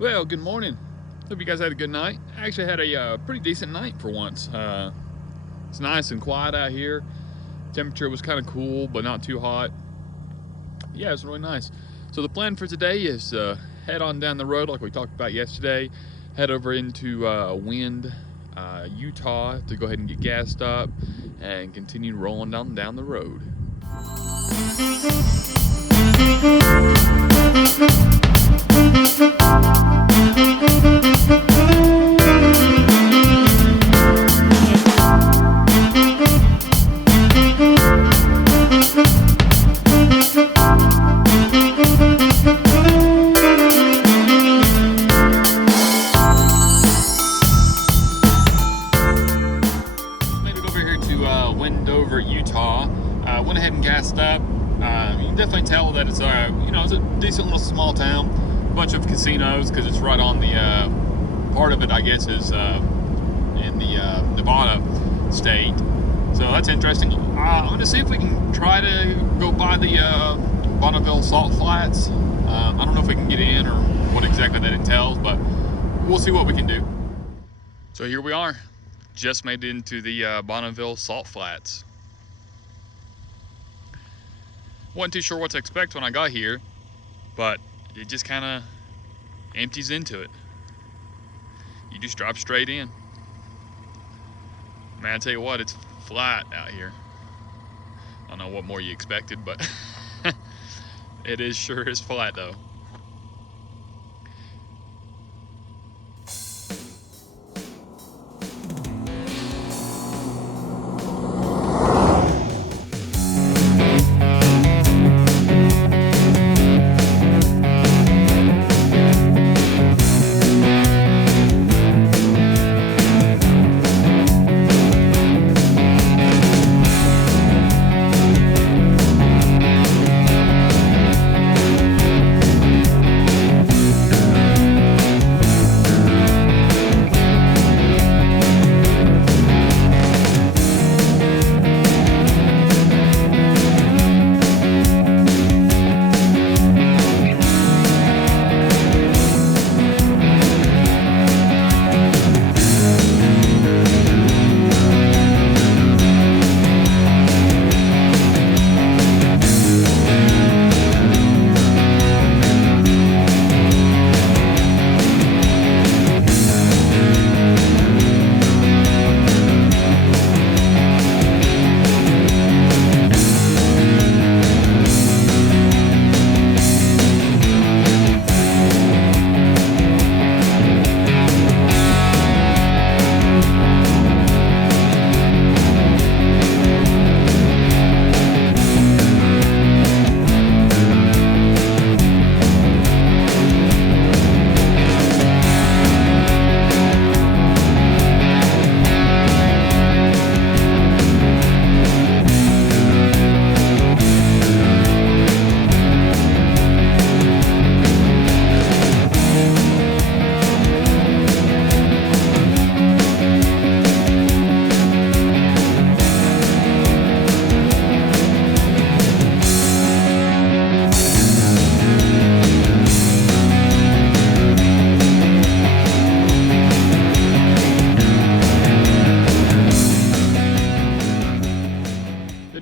Well, good morning. Hope you guys had a good night. I actually had a pretty decent night for once. It's nice and quiet out here. Temperature was kind of cool, but not too hot. Yeah, it's really nice. So the plan for today is head on down the road like we talked about yesterday. Head over into Wind, Utah to go ahead and get gassed up and continue rolling down the road. Wendover, Utah. Went ahead and gassed up. You can definitely tell that it's it's a decent little small town. A bunch of casinos because it's right on the part of it, I guess, is in the Nevada state. So that's interesting. I'm going to see if we can try to go by the Bonneville salt flats. I don't know if we can get in or what exactly that entails, but we'll see what we can do. So here we are. Just made it into the Bonneville salt flats. Wasn't too sure what to expect when I got here, but it just kind of empties into it. You just drop straight in. Man, I tell you what, it's flat out here. I don't know what more you expected, but it is sure is flat though.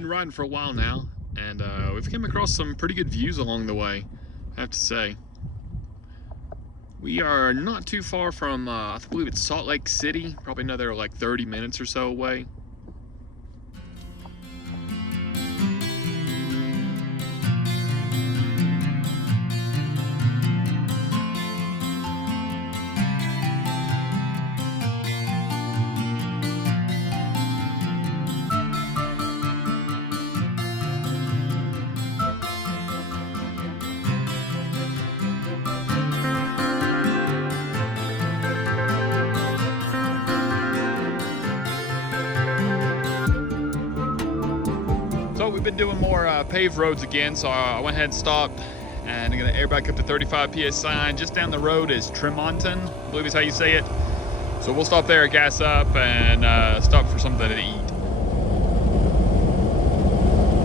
Riding for a while now, and we've come across some pretty good views along the way, I have to say. We are not too far from, I believe it's Salt Lake City, probably another like 30 minutes or so away. So we've been doing more paved roads again, so I went ahead and stopped, and I'm gonna air back up to 35 PSI. Just down the road is Tremonton, I believe is how you say it. So we'll stop there, gas up, and stop for something to eat.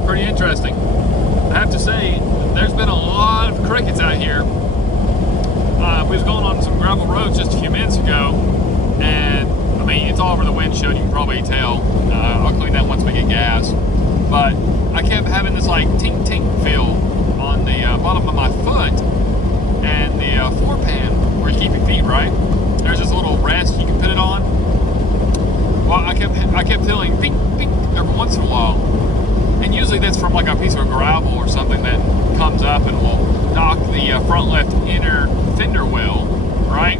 Pretty interesting. I have to say, there's been a lot of crickets out here. we was going on some gravel roads just a few minutes ago, and I mean, it's all over the windshield, you can probably tell. I'll clean that once we get gas. But I kept having this like tink tink feel on the bottom of my foot, and the floor pan where you keep your feet, right? There's this little rest you can put it on. Well, I kept feeling bink bink every once in a while, and usually that's from like a piece of gravel or something that comes up and will knock the front left inner fender well, right?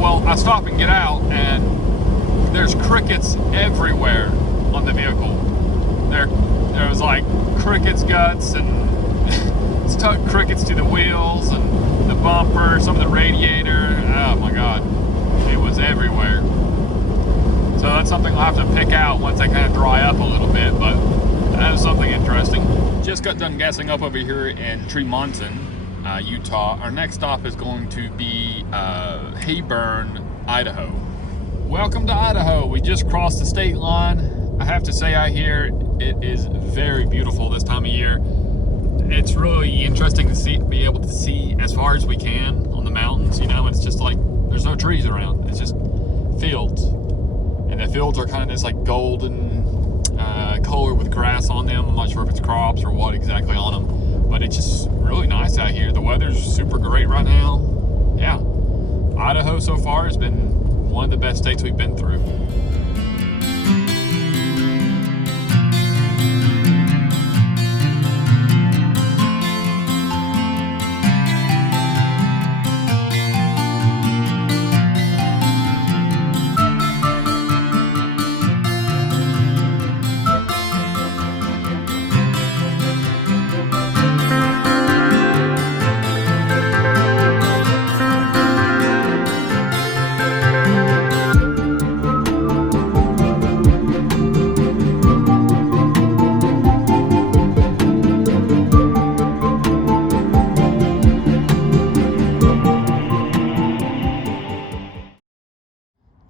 Well, I stop and get out, and there's crickets everywhere on the vehicle. There was like crickets guts and stuck crickets to the wheels and the bumper, some of the radiator. Oh my God, it was everywhere. So that's something I'll have to pick out once they kind of dry up a little bit, but that was something interesting. Just got done gassing up over here in Tremonton, Utah. Our next stop is going to be Hayburn, Idaho. Welcome to Idaho. We just crossed the state line. I have to say, I hear it is very beautiful this time of year. It's really interesting to be able to see as far as we can on the mountains. You know, it's just like there's no trees around. It's just fields, and the fields are kind of this like golden color with grass on them. I'm not sure if it's crops or what exactly on them, but it's just really nice out here. The weather's super great right now. Yeah, Idaho so far has been one of the best states we've been through.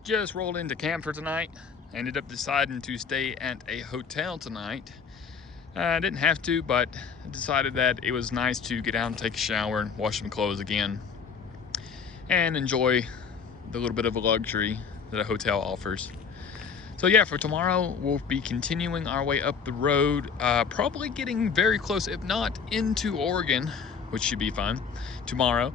Just rolled into camp for tonight. Ended up deciding to stay at a hotel tonight. I didn't have to, but I decided that it was nice to get out and take a shower and wash some clothes again and enjoy the little bit of a luxury that a hotel offers. So yeah, for tomorrow we'll be continuing our way up the road, probably getting very close, if not into Oregon, which should be fun tomorrow,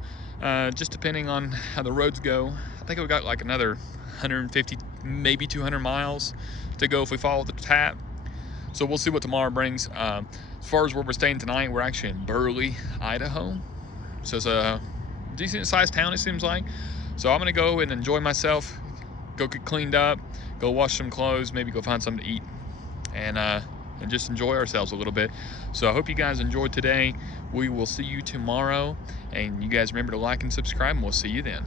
just depending on how the roads go. I think we've got like another 150, maybe 200 miles to go if we follow the tap. So we'll see what tomorrow brings. As far as where we're staying tonight, we're actually in Burley, Idaho. So it's a decent sized town, it seems like. So I'm gonna go and enjoy myself, go get cleaned up, go wash some clothes, maybe go find something to eat, and just enjoy ourselves a little bit. So I hope you guys enjoyed today. We will see you tomorrow, and you guys remember to like and subscribe, and we'll see you then.